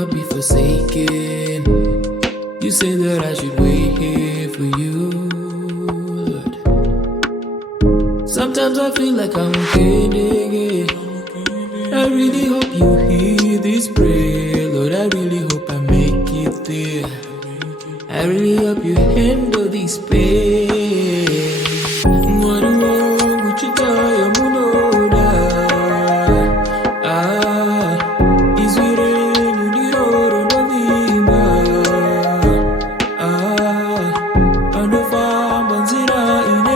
never be forsaken. You say that I should wait here for you, Lord. Sometimes I feel like I'm kidding. I really hope you hear this prayer, Lord. I really hope I make it there. I really hope you handle this pain. What wrong with you, is it you need all of and the farm and zira in a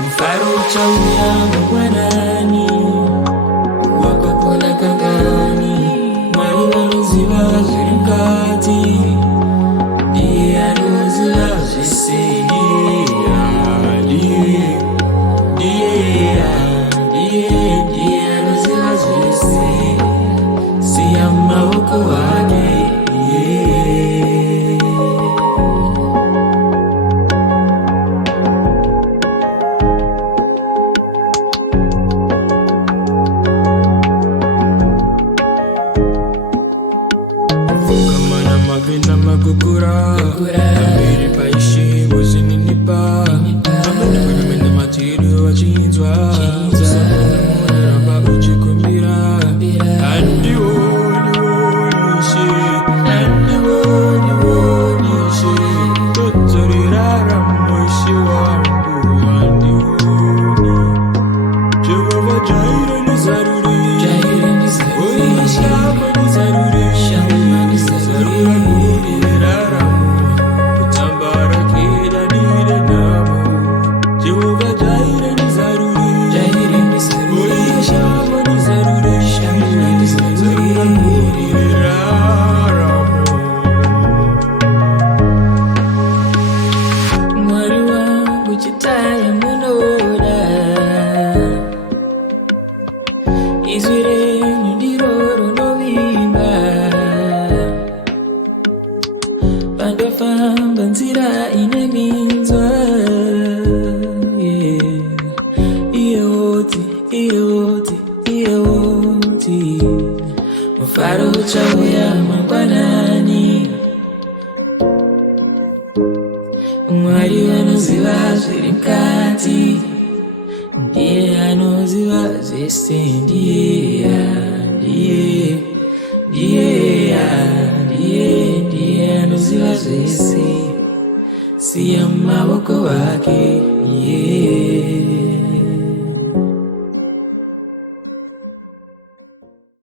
Mufaro chauya mwanani wako kola kangani Mariwa nuziwa zirimkati Diye anuziwa zise Diye anuziwa zise Siyama wako wake Vina magukura Amiri paishi muzini nipa Amena matiru wachinzwa Ramba uchikumbira Andi woni shi Totori rara moishi wangu Andi woni Jehova Jaire Ndizarurire Oye Mashup Ndizarurire Banzira ineminzwa Iewoti Mufaro chauya mangwanani Mwari anoziva zviri mukati Ndiye anoziva zvese Ndiye anoziva zvese Siya mavoko wake, yeah.